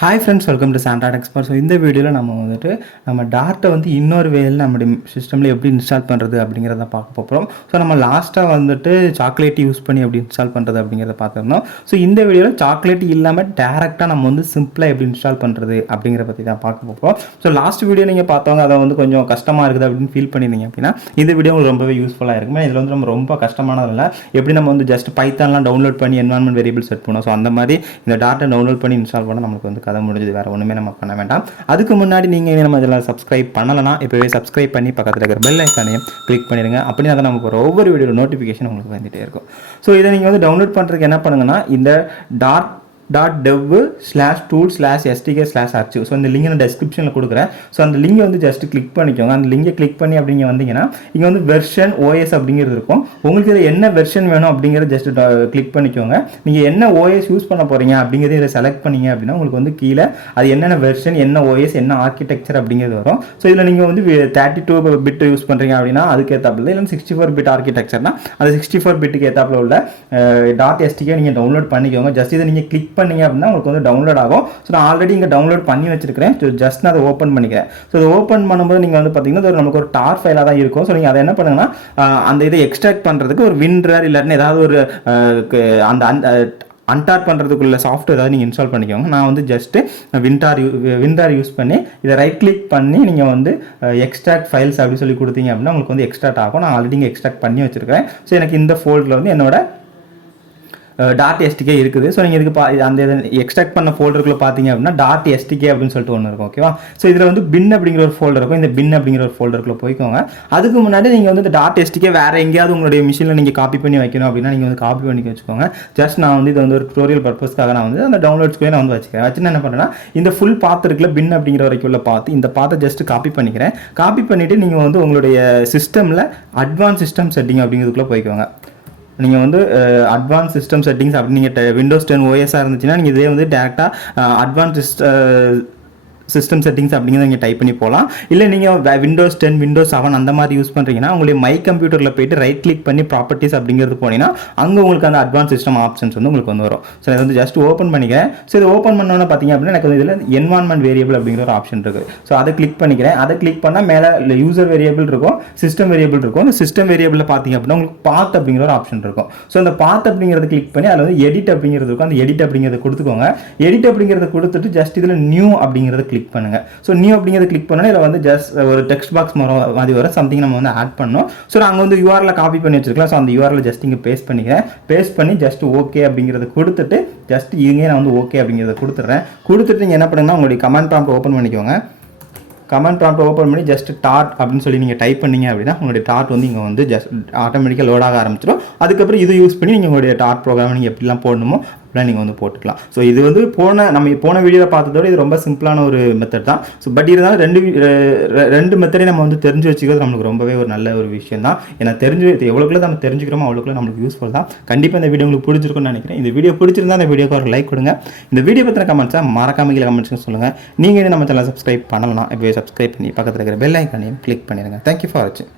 Hi friends, welcome to SANTRA TECHSPOT. So இந்த வீடியோல நம்ம டார்ட்டை இன்னொரு வேல நம்ம சிஸ்டம்ல எப்படி இன்ஸ்டால் பண்றது அப்படிங்கறத பார்க்க போறோம். சோ நம்ம லாஸ்டா Chocolaty யூஸ் பண்ணி எப்படி இன்ஸ்டால் பண்றது அப்படிங்கறத பார்த்திருந்தோம். சோ இந்த வீடியோல Chocolaty இல்லாம டைரக்ட்டா நம்ம சிம்பிளா எப்படி இன்ஸ்டால் பண்றது அப்படிங்கறத பத்தி தான் பார்க்க போறோம். சோ லாஸ்ட் வீடியோ நீங்க பார்த்தவங்க அத கொஞ்சம் கஷ்டமா இருக்குது அப்படினு ஃபீல் பண்ணிருந்தீங்க அப்படினா இந்த வீடியோ உங்களுக்கு ரொம்பவே யூஸ்ஃபுல்லா இருக்கும். இதுல நம்ம ரொம்ப கஷ்டமானது இல்ல. எப்படி நம்ம ஜஸ்ட் பைத்தான்லாம் டவுன்லோட் பண்ணி என்வைரன்மென்ட் வேரியபிள் செட் பண்ணோம். சோ அந்த மாதிரி இந்த டார்ட்டை டவுன்லோட் பண்ணி இன்ஸ்டால் பண்ணா நமக்கு கதை முடிஞ்சது. வேற ஒண்ணுமே நம்ம பண்ண வேண்டாம். அதுக்கு முன்னாடி நீங்க நம்ம இதெல்லாம் சப்ஸ்கிரைப் பண்ணலனா இப்பவே சப்ஸ்கிரைப் பண்ணி பக்கத்துல இருக்கிற பெல் ஐகானையும் கிளிக் பண்ணிடுங்க. அப்படினா தான் நமக்கு ஒவ்வொரு வீடியோல நோட்டிஃபிகேஷன் உங்களுக்கு வந்துட்டே இருக்கும். சோ இத நீங்க டவுன்லோட் பண்றதுக்கு என்ன பண்ணுங்கன்னா இந்த dart.dev/tool/stk/archive. ஸோ இந்த லிங்க் நான் டெஸ்கிரிப்ஷனில் கொடுக்குறேன். ஸோ அந்த லிங்கை ஜஸ்ட் கிளிக் பண்ணிக்கோங்க. அந்த லிங்கை கிளிக் பண்ணி அப்படிங்க வந்தீங்கன்னா இங்கே வெர்ஷன் OS அப்படிங்கிறது இருக்கும். உங்களுக்கு இதில் என்ன வெர்ஷன் வேணும் அப்படிங்கிறத ஜஸ்ட் கிளிக் பண்ணிக்கோங்க. நீங்கள் என்ன OS யூஸ் பண்ண போகிறீங்க அப்படிங்கிறத இதில் செலக்ட் பண்ணீங்க அப்படின்னா உங்களுக்கு கீழே அது என்னென்ன வெர்ஷன், என்ன OS, என்ன ஆர்கிடெக்சர் அப்படிங்கிறது வரும். ஸோ இதில் நீங்கள் 32 பிட் யூஸ் பண்ணுறீங்க அப்படின்னா அதுக்கு ஏற்றாப்புல இல்லை 64 பிட் ஆர்கிடெக்சர்னா அந்த 64 பிட்டுக்கு ஏற்றாப்புல உள்ள Dart-SDK நீங்கள் டவுன்லோட் பண்ணிக்கோங்க. ஜஸ்ட் இதை நீங்கள் கிளிக் பண்ணீங்க அப்படின்னா உங்களுக்கு டவுன்லோட் ஆகும். ஸோ நான் ஆல்ரெடி இங்கே டவுன்லோட் பண்ணி வச்சிருக்கிறேன். ஸோ ஜஸ்ட் நான் அதை ஓப்பன் பண்ணிக்கிறேன். ஸோ அதை ஓப்பன் பண்ணும்போது நீங்கள் பார்த்தீங்கன்னா நமக்கு ஒரு டார் ஃபைலாக தான் இருக்கும். ஸோ நீங்கள் அதை என்ன பண்ணுங்கன்னா அந்த இதை எக்ஸ்ட்ராக்ட் பண்ணுறதுக்கு ஒரு வின்ரர் இல்லாட்டினா ஏதாவது ஒரு அந்த அன்டார் பண்ணுறதுக்குள்ள சாஃப்ட்வேர் ஏதாவது நீங்கள் இன்ஸ்டால் பண்ணிக்கோங்க. நான் ஜஸ்ட் வின்டார் யூஸ் பண்ணி இதை ரைட் கிளிக் பண்ணி நீங்கள் எக்ஸ்ட்ராக்ட் ஃபைல்ஸ் அப்படின்னு சொல்லி கொடுத்தீங்க அப்படின்னா உங்களுக்கு எக்ஸ்ட்ராக்ட் ஆகும். நான் ஆல்ரெடி இங்கே எக்ஸ்ட்ராக்ட் பண்ணி வச்சிருக்கேன். ஸோ எனக்கு இந்த ஃபோல்டரில் என்னோட Dart-SDK இருக்குது. ஸோ நீங்கள் இதுக்கு அந்த எக்ஸ்ட்ராக்ட் பண்ண ஃபோல்டருக்குள்ள பார்த்தீங்க அப்படின்னா Dart-SDK அப்படின்னு சொல்லிட்டு ஒன்று இருக்கும். ஓகேவா? ஸோ இதில் பின் அப்படிங்கிற ஒரு ஃபோல்டர் இருக்கும். இந்த பின் அப்படிங்கிற ஒரு ஃபோல்டருக்குள்ள போய்க்கோங்க. அதுக்கு முன்னாடி நீங்கள் இந்த Dart-SDK வேறு எங்கேயாவது உங்களுடைய மிஷினில் நீங்கள் காப்பி பண்ணி வைக்கணும் அப்படின்னா நீங்கள் காப்பி பண்ணி வச்சுக்கோங்க. ஜஸ்ட் நான் இது ஒரு டுட்டோரியல் பர்பஸ்க்காக நான் அந்த டவுன்லோட்ஸ்க்குள்ளே நான் வச்சுக்கிறேன். வச்சு என்ன பண்ணுறேன்னா இந்த ஃபுல் பாத்து இருக்குல்ல பின் அப்படிங்கிற வரைக்கும் உள்ள பார்த்து இந்த பாத்தை ஜஸ்ட் காப்பி பண்ணிக்கிறேன். காப்பி பண்ணிவிட்டு நீங்கள் உங்களுடைய சிஸ்டமில் அட்வான்ஸ் சிஸ்டம் செட்டிங் அப்படிங்கிறதுக்குள்ளே போய்க்கோங்க. நீங்கள் அட்வான்ஸ் சிஸ்டம் செட்டிங்ஸ் அப்படி நீங்கள் விண்டோஸ் 10 OS இருந்துச்சுன்னா நீங்கள் இதே டேரெக்டாக அட்வான்ஸ் சிஸ்டம் செட்டிங்ஸ் அப்படிங்கிறத நீங்கள் டைப் பண்ணி போகலாம். இல்லை நீங்கள் விண்டோஸ் 10 விண்டோஸ் 7 அந்த மாதிரி யூஸ் பண்ணுறீங்கன்னா உங்களுடைய மை கம்ப்யூட்டரில் போய்ட்டு ரைட் கிளிக் பண்ணி ப்ராப்பர்ட்டிஸ் அப்படிங்கிறது போனீங்கன்னா அங்கே உங்களுக்கு அந்த அட்வான்ஸ் சிஸ்டம் ஆப்ஷன்ஸ் உங்களுக்கு வரும். ஸோ இதை ஜஸ்ட் ஓப்பன் பண்ணிக்கிறேன். ஸோ இதை ஓப்பன் பண்ணோன்னு பார்த்தீங்க அப்படின்னா எனக்கு இதில் என்வாரன்மெண்ட் வேரியபிள் அப்படிங்கிற ஒரு ஆப்ஷன் இருக்குது. ஸோ அதை கிளிக் பண்ணிக்கிறேன். அதை கிளிக் பண்ணால் மேலே யூசர் வேரியபிள் இருக்கும், சிஸ்டம் வேரியபிள் இருக்கும். அந்த சிஸ்டம் வேரியபிளில் பார்த்தீங்க அப்படின்னா உங்களுக்கு பாத் அப்படிங்கிற ஒரு ஆப்ஷன் இருக்கும். ஸோ அந்த பாத் அப்படிங்கிறத கிளிக் பண்ணி அதில் எடிட் அப்படிங்கிறது இருக்கும். அந்த எடிட் அப்படிங்கிறத கொடுத்துக்கோங்க. எடிட் அப்படிங்கிறத கொடுத்துட்டு ஜஸ்ட் இதில் நியூ அப்படிங்கிறத கிளிக் பண்ணுங்க. ஸோ நியூ அப்படிங்கிறத கிளிக் பண்ணால் இதில் ஜஸ்ட் ஒரு டெக்ஸ்ட் பாக்ஸ் மாதிரி வர சம்திங் நம்ம ஆட் பண்ணோம். ஸோ நாங்கள் URL காப்பி பண்ணி வச்சிருக்கலாம். ஸோ அந்த URL ஜஸ்ட் இங்கே பேஸ்ட் பண்ணிக்கிறேன். பேஸ்ட் பண்ணி ஜஸ்ட் ஓகே அப்படிங்கிறத கொடுத்துட்டு ஜஸ்ட் இங்கே நான் ஓகே அப்படிங்கிறத கொடுத்துட்டு நீங்கள் என்ன பண்ணுங்கன்னா உங்களுடைய கமெண்ட் ப்ராம்ப்ட் ஓப்பன் பண்ணிக்கோங்க. கமெண்ட் ப்ராம்ப்ட் ஓப்பன் பண்ணி ஜஸ்ட் டாட் அப்படின்னு சொல்லி நீங்கள் டைப் பண்ணீங்க அப்படின்னா உங்களுடைய டாட் இங்கே ஜஸ்ட் ஆட்டோமேட்டிக்காக லோட் ஆக ஆரம்பிச்சிடும். அதுக்கப்புறம் இது யூஸ் பண்ணி நீங்கள் உங்களுடைய டாட் ப்ரோக்ராம் நீங்கள் எப்படிலாம் போடணுமோ அப்படிலாம் நீங்கள் போட்டுக்கலாம். ஸோ இது நம்ம போன வீடியோவில் பார்த்ததோட இது ரொம்ப சிம்பிளான ஒரு மெத்தட் தான். ஸோ பட் இருந்தாலும் ரெண்டு மெத்தடே நம்ம தெரிஞ்சு வச்சுக்கிறது நம்மளுக்கு ரொம்பவே ஒரு நல்ல ஒரு விஷயம் தான். ஏன்னா எவ்வளோக்குள்ள நம்ம தெரிஞ்சுக்கிறோமோ அவ்வளோக்குள்ள நம்மளுக்கு யூஸ்ஃபுல் தான். கண்டிப்பாக இந்த வீடியோ உங்களுக்கு பிடிச்சிருக்குன்னு நினைக்கிறேன். இந்த வீடியோ பிடிச்சிருந்தா இந்த வீடியோக்கு ஒரு லைக் கொடுங்க. இந்த வீடியோ பற்றின கமெண்ட்ஸை மறக்காம கீழே கமெண்ட்ஸ் சொல்லுங்கள். நீங்கள் நம்ம சேனலை சப்ஸ்கிரைப் பண்ணலாம். இப்போ சப்ஸ்கிரைப் பண்ணி பக்கத்தில் இருக்கிற பெல் ஐக்கானையும் கிளிக் பண்ணிடுங்க. தேங்க்யூ ஃபார் வாட்சிங்.